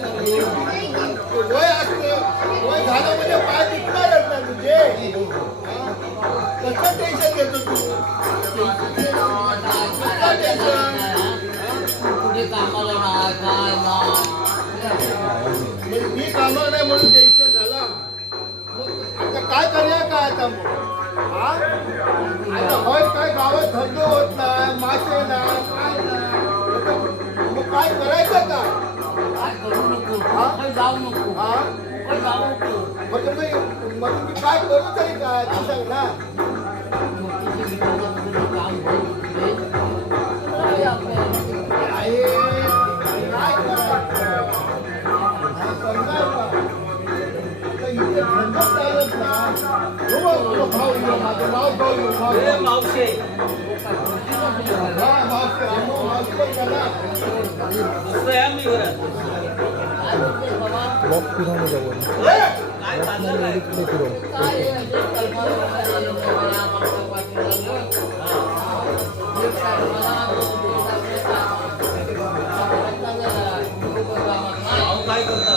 वय असते वय झालं म्हणजे पाय दुखणारच ना तुझे. कसं टेन्शन घेतो तू? कसं टेन्शन? मी कामाला नाही म्हणून टेन्शन झाला. आता काय करूया काय आता मग? हा आता होय काय गावात धंदो होत नाही, मासे नाही, काय नाही, मग काय करायचं काय? जाऊ नको. हा जाऊ नको. मग मी काय करू तरी काय तू सांग ना. आहे काय करायचं? समजा का? आता इथे धंदा चालत नाही. भाऊ माझं नाव मावशे ब्लॉक फिरवून जाऊ काय करता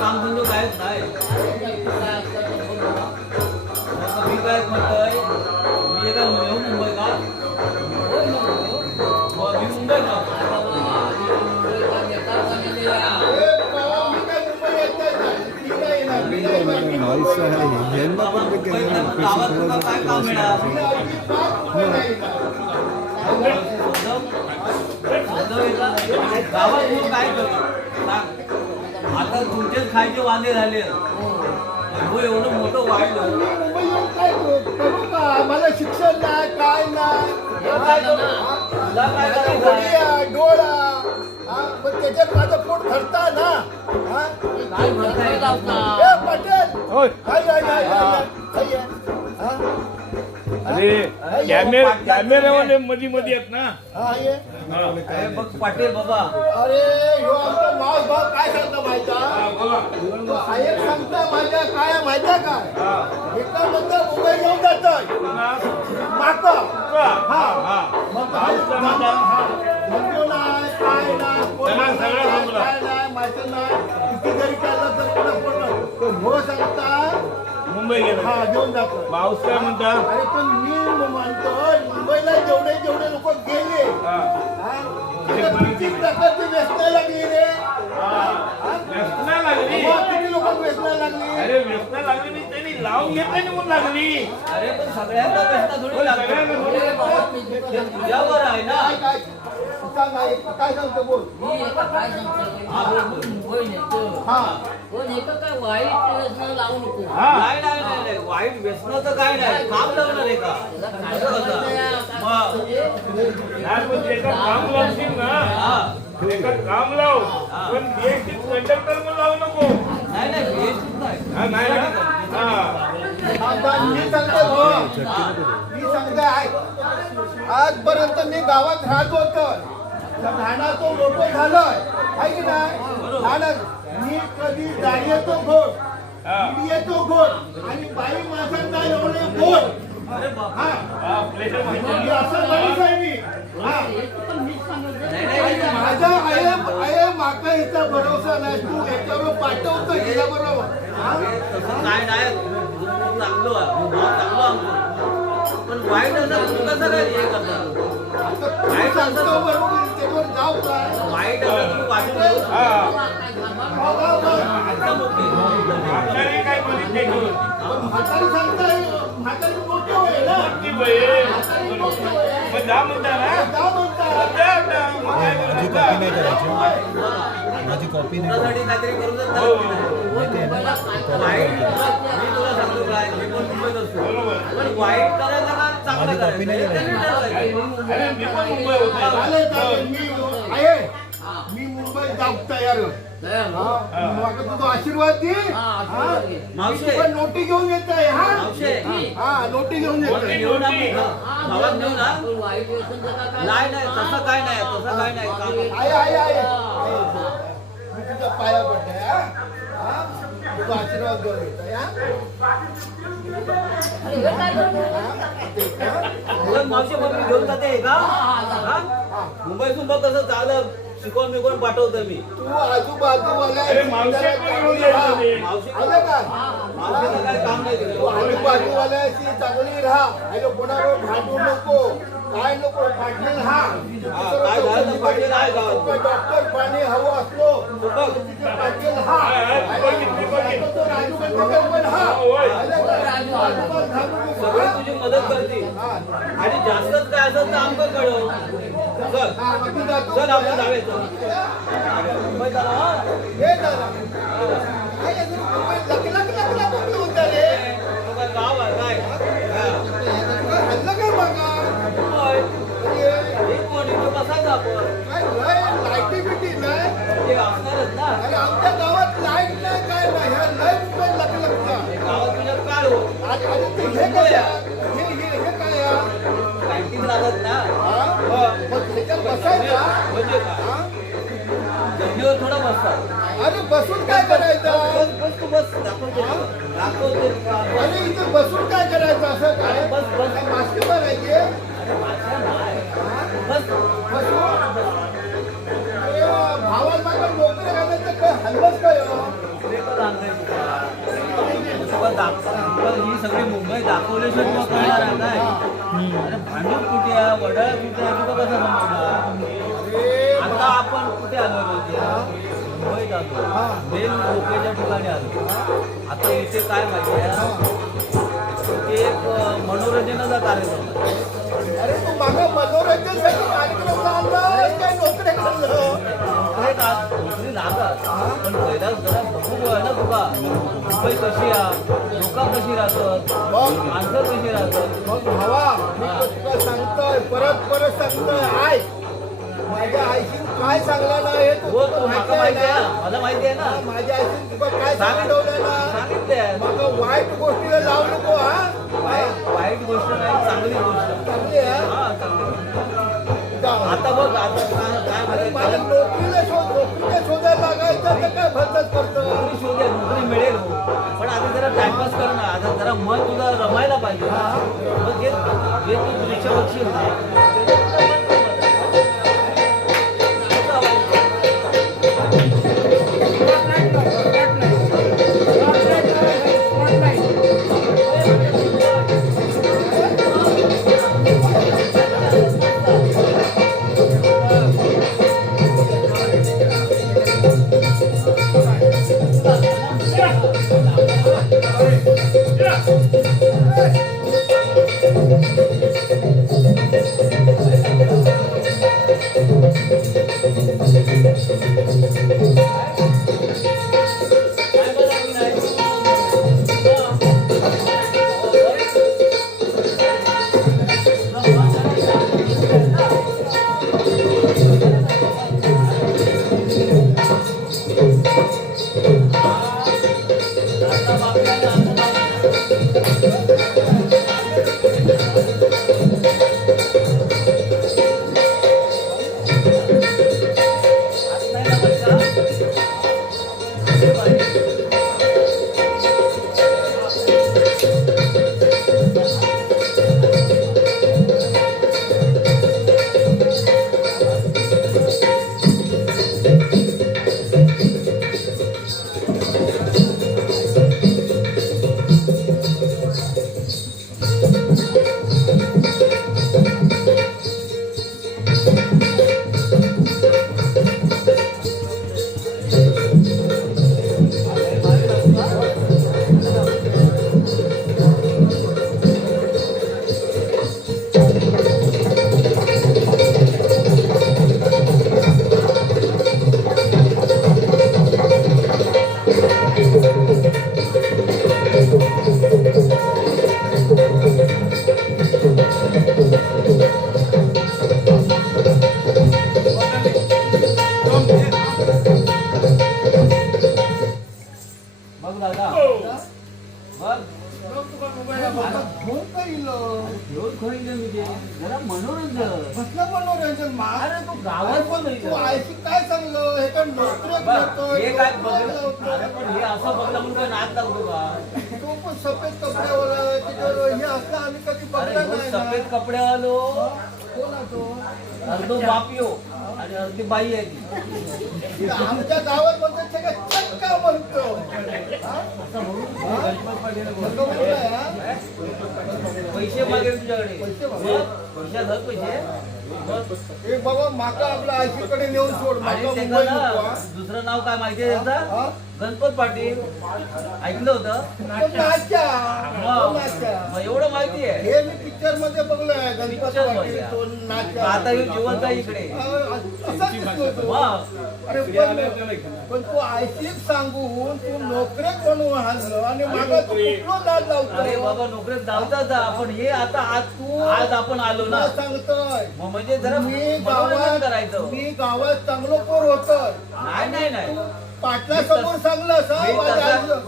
काम धंदो कायच नाही. मी काय म्हणतोय मी काय येऊ मुंबई का मी मुंबई का काय काम मिळालं गावात येऊन काय करतो? आता तुमचेच खायचे वांदे झाले. हो एवढं मोठं वाढलं. मुंबई येऊन काय करू का? मला शिक्षण नाही काय नाही. डोळा पण त्याच्यात माझं पोट भरता ना. पटेल अरे कॅमेरावाले मध्ये मध्ये आहेत ना. बघ पाटील बाबा. अरे ह्यो आमचा मावस भाऊ काय सांगता माहिती साहेब सांगता माझ्या काय माहिती काय एका नंतर मुंबई घेऊन जातोय माका म्हणतो नाही काय नाही काय नाही माहिती नाही किती जरी केलं तर कोणा हो सांगता मुंबई गेला हा घेऊन जातो. पाऊस काय म्हणता? अरे पण मी म्हणतो मुंबईला जेवढे लोक गेले किती प्रकारची व्यसना लागली रे. व्यसना लागली. किती लोक व्यसना लागली. अरे व्यसना लागली नाही त्यांनी लावून घेतली निघून लागली. अरे पण सगळ्यांना व्यसना थोडी लागली. तुझ्यावर आहे ना. काय काय सांगतो बोल. मी एका काय सांगतो मुंबई नेतो. हा पण एका काय वाईट व्यसन लावू नको. नाही नाही वाईट व्यसनाचं काय नाही. काम लावणार आहे का? काम लावशील ना एका काम लाव पण बीएसटी कंडक्टर मग लावू नको. नाही नाही मी सांगतो भाऊ मी सांगतो आहे आजपर्यंत मी गावात राहत होतो. राहण्याचं मोठं झालंय आहे की नाही. मी कधी गाडी येतो घोट येतो घोट आणि बाई माणसांना एवढे घोट असं माणूस आहे मी. माझा आहे माका ह्याचा भरोसा नाही. तू याच्यावर पाठवतो हिला बरोबर काय नाही चांगलं पण वाईट असं कसं काय हे करतात. वाईट असतो बरोबर त्याच्यावर जाऊ काय वाईट असं तुम्ही वाटून घेऊ काय बोलत म्हातारी सांगताय म्हातारी मोठी होईल ना. जा म्हणता ना. माझी कॉपी नाही त्यासाठी काहीतरी करून देत नाही. वाईट मी तुला सांगतो काय मी पण मुंबईत असतो पण वाईट करायचं का चांगलं करायचं चालेल मी मुंबईत जाऊ तयार मग तुझा आशीर्वाद दे. मावशे नोटी घेऊन येत आहे. मावशे हा नोटी घेऊन येत आहे. घेऊन गावात नेऊ ना. नाही तसं काय नाही आहे मी तुझ्या पाया पडतोय. तुझा आशीर्वाद घेऊन येत आहे. मावशी पण मी घेऊन जाते का हा? मुंबईतून बघ कसं चाललं शिकवून पाठवतो मी. तू आजूबाजूवाल्या अरे मावशी पण घेऊन जायचं ते. मावशी आलं का मावशीला काय काम नाही तू दिलं. आजूबाजूवाल्याशी चांगली राहा आणि कोणावर भांडू नको काय नको पाटील हा काय झालं तर पाटील आहे गावात. डॉक्टर पाणी हवं असलो तू बघ तिथे पाटील हा बघितली. तो राजू गणपती पण हा होय. आलं का? आजूबाजूला थांबू नको, सगळी हा? तुझी मदत करते हा. आणि जास्तच काय असेल तर आमचं कळव. चल हा, मग मी जातो. चल आपण जाऊया मुंबईत आलो हा. हे दादा. काय अजून मुंबईत लक कुठलं होतं रे? तो काय गाव आहे काय हा. काय हल्लं काय मागा? मुंबई. अरे, एक कोण इथं बसायचं आपण काय लय लाईटी बिटी नाही ते असणारच ना. अरे आमच्या गावात लाईट नाही काय नाही ह्या लय मुंबईत लगता गावात तुझ्या काय हो आणि ते हे काय हे काय या? कॅन्टीन लागत ना. हा? मग त्याच्यात बसायचा म्हणजे काय हा? जमिनीवर थोडं बसतात. अरे बसून काय करायचं बस बस तू बस दाखवते अरे इथे बसून काय करायचं असं काय बस, बस. काय मास्क करायचे बस बसून अरे भावाला माझ्या नोकरी घालायचं काय हल्लच काय हो? ही सगळी मुंबई दाखवल्याशिवाय तुला कळणार आहे काय अरे भांडूप कुठे आहे वडाळ कुठे आहे तुला कसं समजणार अरे आता आपण कुठे आलो माहिती मुंबईत आलो मेन लोकेच्या ठिकाणी आलो आता इथे काय माहिती आहे ते एक मनोरंजनाचा कार्यक्रम आहे. अरे तू मागा मनोरंजनसाठी कार्यक्रम आणला काय नोकरी खाल्लं काय का नोकरी लागत पण पहिला जरा बघू आहे ना तुला मुंबई कशी आहे लोक कशी राहतात मग माणसं कशी राहतात मग भावा मी तुला सांगतोय परत सांगतोय आय माझ्या आईशी काय सांगला ना हे हो तुला तो माहिती मला आहे माहिती आहे ना ना मला माहिती आहे ना माझ्या आईशी तुला काय सांगितलं ना सांगितलंय मग वाईट गोष्टीला लावू नको हा वाईट गोष्ट नाही चांगली गोष्ट चांगली आहे हा चांगली जा. आता बघ आता काय अरे माहिती मला नोकरीला शोधायला लागायचं तर काय भरतच करतो नोकरी शोधूया नोकरी मिळेल हो पण आधी जरा टाइमपास कर ना आता जरा मन तुला रमायला पाहिजे मग जे तू दृश्य बघशील ना ते तुला मन बघ दादा बघ फोन काय इलं? घेऊन खोईले मी ते जरा मनोरंजन कसलं मनोरंजन अरे तू गावात पण तू आईशी काय सांगलं हे तर नोकरी बघ, हे काय बघ अरे पण हे असं बघलं म्हणून काय नाद लागतो का तू पण सफेद कपड्यावर आहे, त्याच्यावर हे असं आम्ही कधी अरे बघलं हो, नाही सफेद ना. कपडे आलो कोण आहे तो? अर्धो बापियो आणि अर्धी बाई आहे ती. आमच्या गावात म्हणतात सगळं चक्का म्हणतो हा? चक्का म्हणताय, हा? पैसे मागेल तुझ्याकडे पैसे मागेल? पैसे धर पैसे ए बाबा माका आपल्या आईकडे नेऊन सोड आणि माका त्याचं मुंबई ना नको, हा? दुसरं नाव काय माहितीये हा? त्याचं गणपत पाटील ऐकलं होतं तो नाच्या. तो मग नाच्या. एवढं माहिती आहे हे मी पिक्चर मध्ये बघलोय गणपत Picture पाटील मध्ये. तो नाच्या. आता हे जिवंत आहे इकडे असाच दिसतो तो. मग अरे पण तू आयसीत सांगून तू नोकऱ्यात बनवून आणलं आणि मागा तू कुठलं नाद अरे लावतो बाबा नोकरीत जाऊचाच पण हे आता आज आपण आलो ना तुला सांगतोय मग म्हणजे जरा मी मनोरंजन गावात करायचं मी गावात चांगलं पोर होतं नाही पाटला समोर सांगलं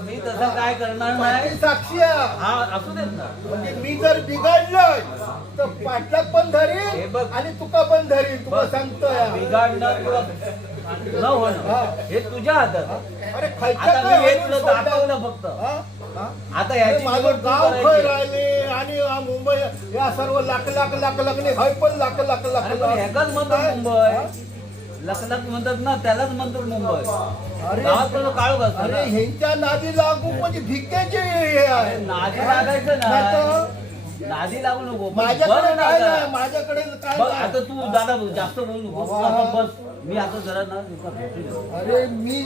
मी तसं काय करणार नाही साक्षी आहे. हा असू देत ना म्हणजे मी जर बिघडलोय तर पाटलाक पण हे धरीन बघ. आणि तुका पण धरीन तुला बघ. सांगतोय बिघाडणं किंवा न होणं हे तुझ्या हातात अरे खायचं आता काय मी हे म्हणून तुला सोडलं? दाखवलं फक्त हा? हा? आता अरे याची माझं निवड तू गाव खय करायची. राहिले आणि हा मुंबई या सर्व लाख नाही हय पण लाख अरे पण ह्याकाच म्हणतात मुंबई लख म्हणतात ना त्यालाच म्हणतात मुंबई अरे गावात तुला काळू अरे घालतो ह्यांच्या नादी लागू म्हणजे भिक्याचे हे आहे नादी लागायचं नाही ना तर नादी लागू नको पण माझ्याकडे बरं ना काय जरा. नाही माझ्याकडे काय बघ नाही. आता तू दादा जास्त बोलू नको तू आता बस मी आता जरा ना तुझा भेटू दे. अरे मी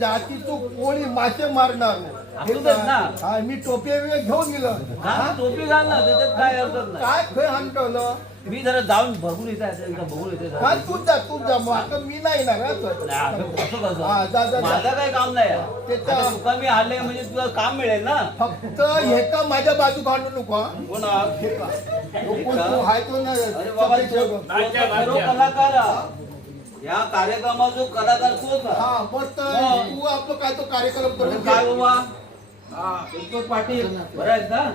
जातीचो कोळी मासे मारणार असू देत ना. हा, मी टोपी बिपी घेऊन गेलं हा, टोपी घाल ना त्याच्यात काय अडचण नाही काय खय हाणटवलं मी जरा जाऊन बघून येते एकदा बघून येते जरा. हा तूच जा मग आता मी नाही येणार हा, तू. नाही, असं हा, जा, जा, कसं जा. माझं काय काम नाही आहे. त्याच्या- आता तुका मी आले म्हणजे तुला काम मिळेल ना फक्त हे का माझ्या बाजू भांडू नको हा? कोण हे का तो कोण तू हाय तो ना अरे बाबा सफेद तो शर्ट. खरो कलाकार हा. या कार्यक्रमाचा जो कलाकार तोच हा. हा मस्त तू आपलं काय तो कार्यक्रम तर करून काय घे. बाबा गणपत पाटील बरं आहेत ना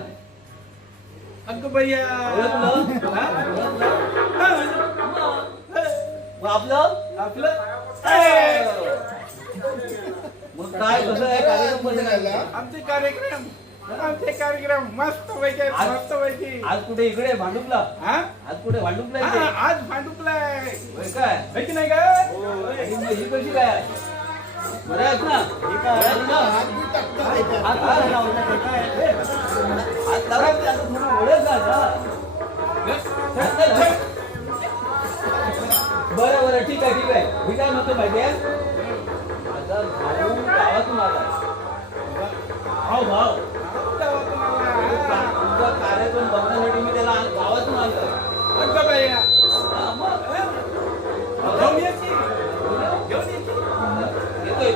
भैया ओळखलं? हा? मग आपलं मग काय कसं आहे कार्यक्रम कसं काय? आमचे कार्यक्रम मस्त पैकी आज- मस्त पैकी आज कुठे इकडे भांडुपला हा? आज कुठे भांडुपला हा, इथे? आज भांडुपलाय होय काय है की नाही का ही ही कशी काय बरं आहेत ना बरं आहेत ना? हात बी टाकतो त्याच्यात. आज काय लावलं? आज लावा की आता थोडं ओळख का आता? बरं ठीक आहे मी काय म्हणतो माहिती आहे माझा भाऊ गावातून आला भाऊ तुमचा कार्यक्रम बघण्यासाठी मी त्याला गावातून आलोय भैया हा, मग. घेऊन ये की. येतोय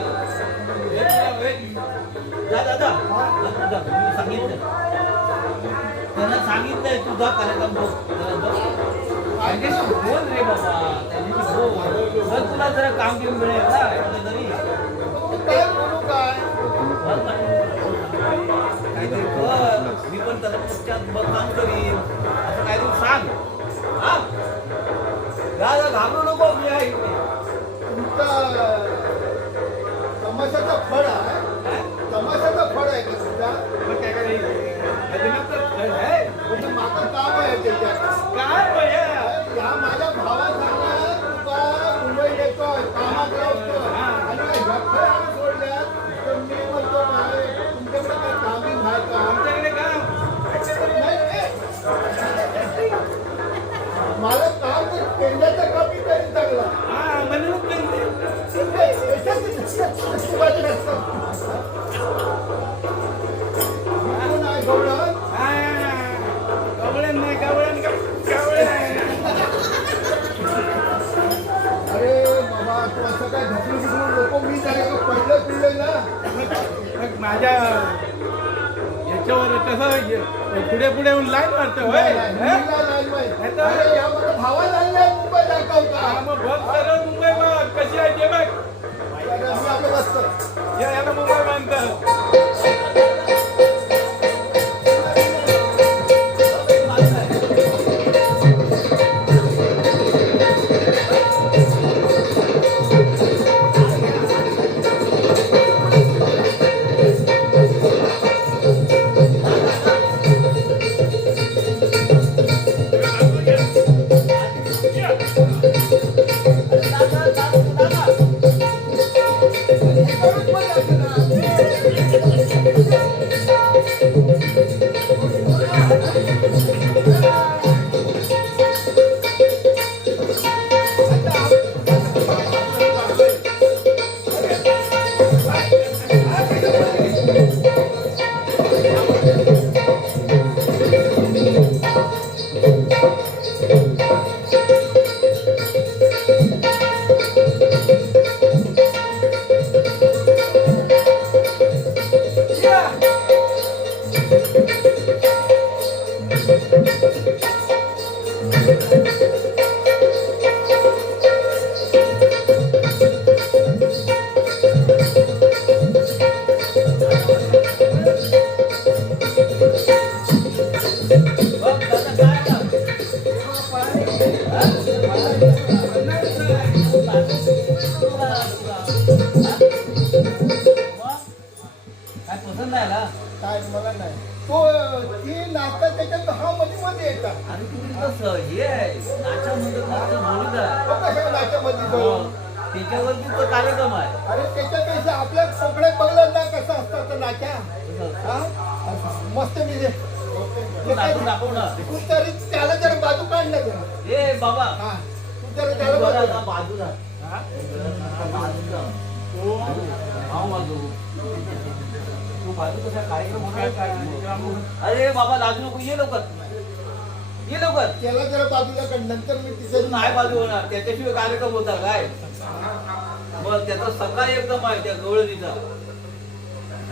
जा दादा जा, मी सांगितलं त्यांना सांगितलंय तुझा कार्यक्रम बघ जरा बघ. त्यांच्याशी बोल रे बाबा त्यांच्याशी बोल बघ तुला जरा काम घेऊन मिळेल ना कुठं तरी काय बोलू काय काहीतरी कर मी पण त्याला पश्चात बघ काम करीन असं काहीतरी सांग हा दादा घाबरू नको मी आहे इथे. तुमचा तमाशाचा फळ आहे तमाशाचा फळ आहे का तुमचा मग काय करायचं? अजून है? म्हणजे माझं काम आहे त्याच्यात काय भैया या माझ्या भावासारखा तुका मुंबई येतोय कामात लावतोय आणि ह्या आम्ही सोडल्या तर मी म्हणतो काय तुमच्याकडे काय कामिंग आहे का आमच्याकडे काम नाही रे. मला काम पेंड्याचं कमी तरी चांगला हा म्हणून करते. कोण आहे गवळण? हा, गवळण नाही गवळण गवळण आहे. अरे बाबा तू असं काय ढकलून बिकलून नको मी जरा का पडलं पिडलं ना मग माझ्या याच्यावर कसं पुढे पुढे येऊन लाईन मारतो होय नाही, नाही, हा? मीला नाही माहित. अरे या माझ्या भावाला आणलंय मुंबई हा, दाखवता मग बघ सरळ मुंबई मग कशी आहे ते बघ मी आपलं बसतो याला मुंबई बांधतं बघ दादा काय आलं? काय पसंत नाही आला? काय मला नाही तो ती नाचतात त्याच्यात हा मध्ये मध्ये येतात आणि तू तिथं हे आहे नाचा म्हणतात नाचा जोडीदार आहे. तो कशा नाच्यामध्ये तो? त्याच्यावरती तो कार्यक्रम आहे. अरे त्याच्यापेक्षा आपल्या कोकणात बघलं ना कसं असतं तो नाच्या हा? मस्त मी तू नाचून दाखव ना. तू तरी त्याला जरा बाजू काढ ना जरा ए बाबा हा तू जरा त्याला बरं बाजू आता बाजूला बाजूला भाव बाजू तू बाजू कसा कार्यक्रम होणार? अरे बाबा लाजू नको ये लवकर त्याला जरा बाजूला काढ नंतर मी तू तिचं नाही बाजू होणार त्याच्याशिवाय कार्यक्रम होता काय मग त्याचा सकाळी एकदम आहे त्या गवळणीचा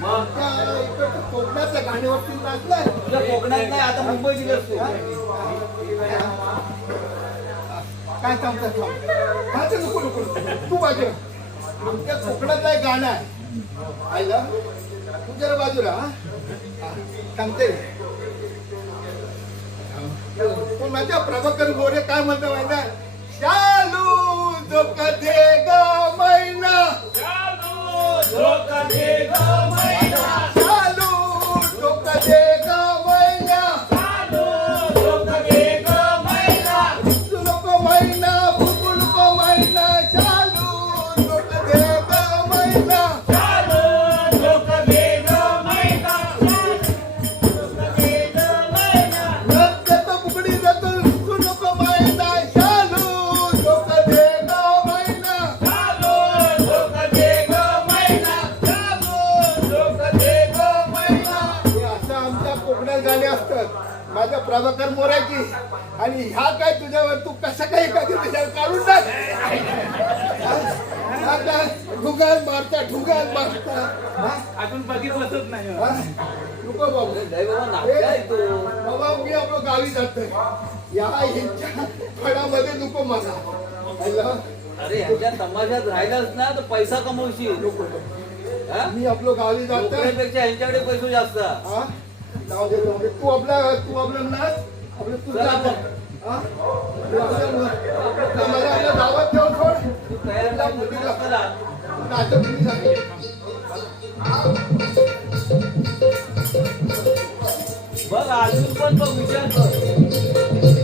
मग त्या इकडच्या कोकणातल्या गाण्यावरती नाचलाय तुझ्या कोकणात नाही आता मुंबई दिलंस तू काय सांगतात हा ते नको नको तू बाजू आमच्या कोकणातलं एक गाणं आहे आईला तू जरा बाजूला हा सांगते पण माझ्या प्रभाकर गोरे काय म्हणतो माहिती आहे? शालू जो कधे ग मैना शालू जो कधे ग मैना सुनको मैना फुकुलको मैना शालू जो कधे ग मैना रक्त बुकडी जातो सुनको मैना शालू जो कधे ग मैना हे असं आमच्या कोकणात गाणे असतात माझ्या प्रभाकर मोराची आणि ह्या काय तुझ्यावर तू कसं काही एखादी त्याच्यावर काढून टाक हा काय ढुगाल मारता हा? अजून बघित बसत नाही हा? नको बाबू नाही बाबा नाचलाय तू बाबा मी आपलं गावी जातोय या ह्यांच्या फळामध्ये नको मला हॅलो? अरे ह्याच्या तमाशात राहिलास ना तर पैसा कमवशील हा? मी आपलं गावी जातोय नोकऱ्यापेक्षा ह्यांच्याकडे पैसे जास्त हा? जाऊ दे. तू आपलं नाच आपलं तू चला जा. मग. हा? तू मला आपल्या गावात ठेव सोड तू तयार नाही मुलीला करा. नाचत तुम्ही जा. बघ अजून पण बघ विचार कर